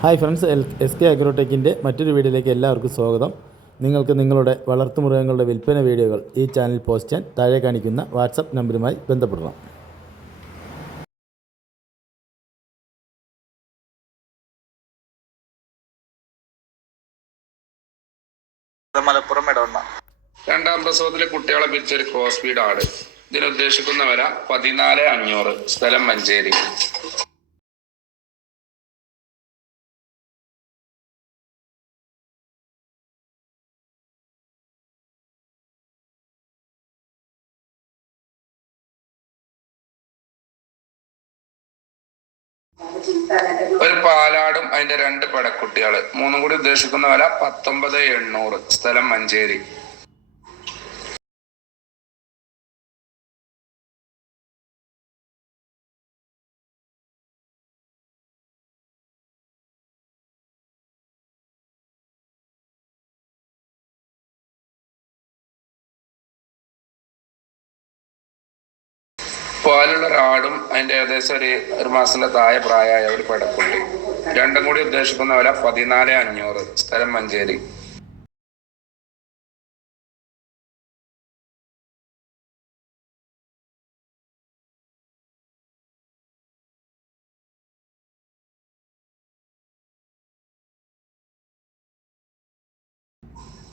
Hi friends L S K അഗ്രോടെക്കിന്റെ മറ്റൊരു വീഡിയോയിലേക്ക് എല്ലാവർക്കും സ്വാഗതം. നിങ്ങൾക്ക് നിങ്ങളുടെ വളർത്തുമൃഗങ്ങളുടെ വിൽപ്പന വീഡിയോകൾ ഈ ചാനൽ പോസ്റ്റ് ചെയ്യാൻ താഴെ കാണിക്കുന്ന വാട്സപ്പ് നമ്പറുമായി ബന്ധപ്പെടണം. മലപ്പുറം ഇടവണ്ണ. രണ്ടാം പ്രസവത്തിലെ കുട്ടികളെ പിരിച്ച ഒരു ക്രോസ് ഫീഡ് ആട് ഇതിന് പതിനാല് അഞ്ഞൂറ് സ്ഥലം മഞ്ചേരി. ഒരു പാലാടും അതിന്റെ രണ്ട് പടക്കുട്ടികൾ. മൂന്നും കൂടി ഉദ്ദേശിക്കുന്ന വില പത്തൊമ്പത് എണ്ണൂറ്. സ്ഥലം മഞ്ചേരി. പാലുള്ള ഒരാടും അതിന്റെ ഏകദേശം ഒരു ഒരു മാസത്തിന്റെ താഴെ പ്രായമായ ഒരു പടക്കുട്ടി. രണ്ടും കൂടി ഉദ്ദേശിക്കുന്ന വില പതിനാല് അഞ്ഞൂറ്. സ്ഥലം മഞ്ചേരി.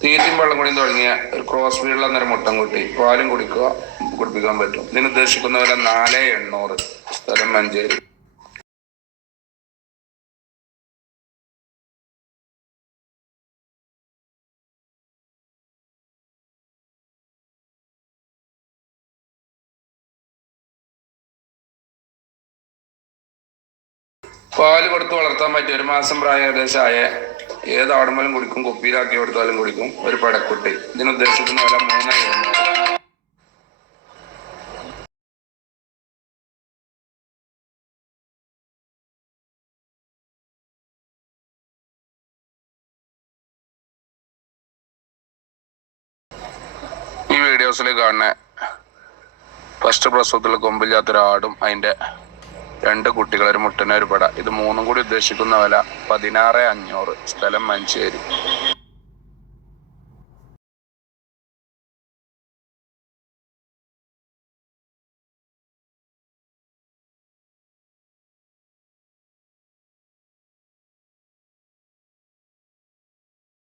തീറ്റും വെള്ളം കൂടിയും തുടങ്ങിയ ഒരു ക്രോസ് ഫീൽഡിൽ മുട്ടം കൂട്ടി പാലും കുടിക്കുക. കുടിപ്പിക്കാൻ പറ്റും. ഇതിന് ഉദ്ദേശിക്കുന്ന വില നാല് എണ്ണൂറ് സ്ഥലം മഞ്ചേരി പാൽ കൊടുത്ത് വളർത്താൻ പറ്റിയ ഒരു മാസം പ്രായം ഏകദേശം ആയ ഏത് ആടുമ്പലും കുടിക്കും കുപ്പിയിലാക്കി കൊടുത്താലും കുടിക്കും ഒരു പടക്കുട്ടി. ഇതിനുദ്ദേശിക്കുന്ന വില മൂന്ന് വീഡിയോസിൽ കാണുന്ന ഫസ്റ്റ് പ്രസവത്തിൽ കൊമ്പില്ലാത്ത ഒരാടും അതിന്റെ രണ്ട് കുട്ടികൾ ഒരു മുട്ടനൊരു പട. ഇത് മൂന്നും കൂടി ഉദ്ദേശിക്കുന്ന വില പതിനാറ് അഞ്ഞൂറ്. സ്ഥലം മഞ്ചേരി.